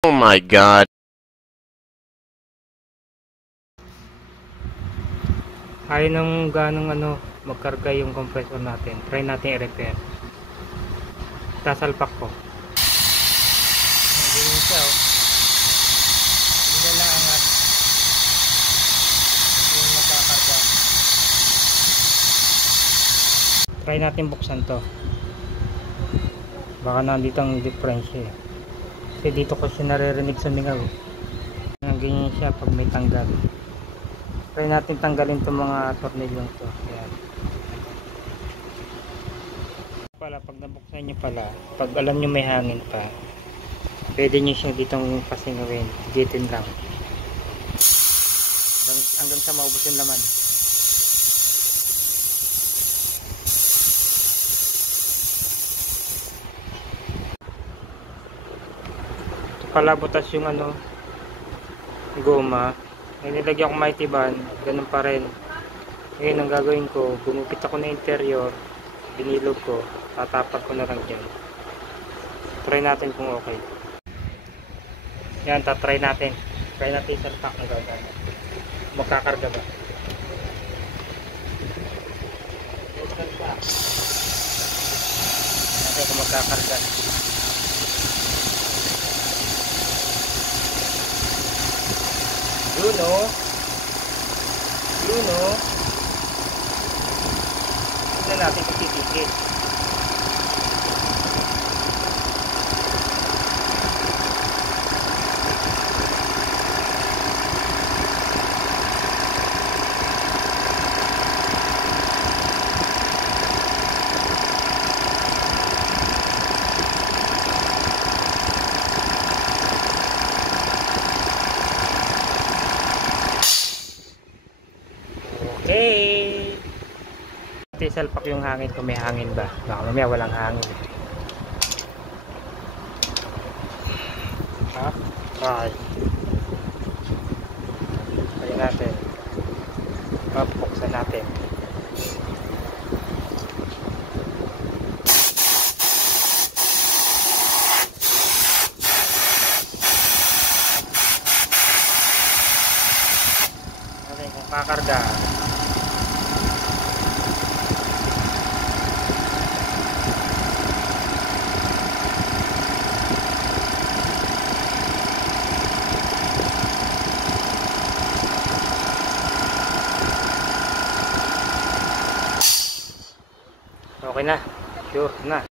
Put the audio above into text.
Oh my God. Ayaw nang ganong magkarga yung compressor natin. Try natin i-repair. Sasalpak ko. Hindi siya oh. Hindi na naangat yung magkakarga. Try natin buksan to. Baka nandito ang difference eh. Kasi dito ko siya naririnig sa mingaw. Ganyan siya pag may tanggal. Try natin tanggalin itong mga tornilyong to. Ayan. Pag nabuksan nyo pala, pag alam nyo may hangin pa, pwede nyo siya ditong pasingawin. Gitin lang. Hanggang sa maubos yung laman. Ito pala butas yung goma. Nilagyan ko mighty band, ganun pa rin. Ngayon ang gagawin ko, gumupit ako na interior, binilog ko, tatapat ko na lang dyan. Try natin kung okay. Yan, tatry natin. Try natin isang pack na gagawin. Magkakarga ba? Natin kung magkakarga. Yun o. Tignan natin kung titigil. Okay. Salpak yung hangin kung may hangin ba. Baka mamaya walang hangin. Right. Kaya natin. Buksan natin. Natin kung kakarga. Okay na. Sure na.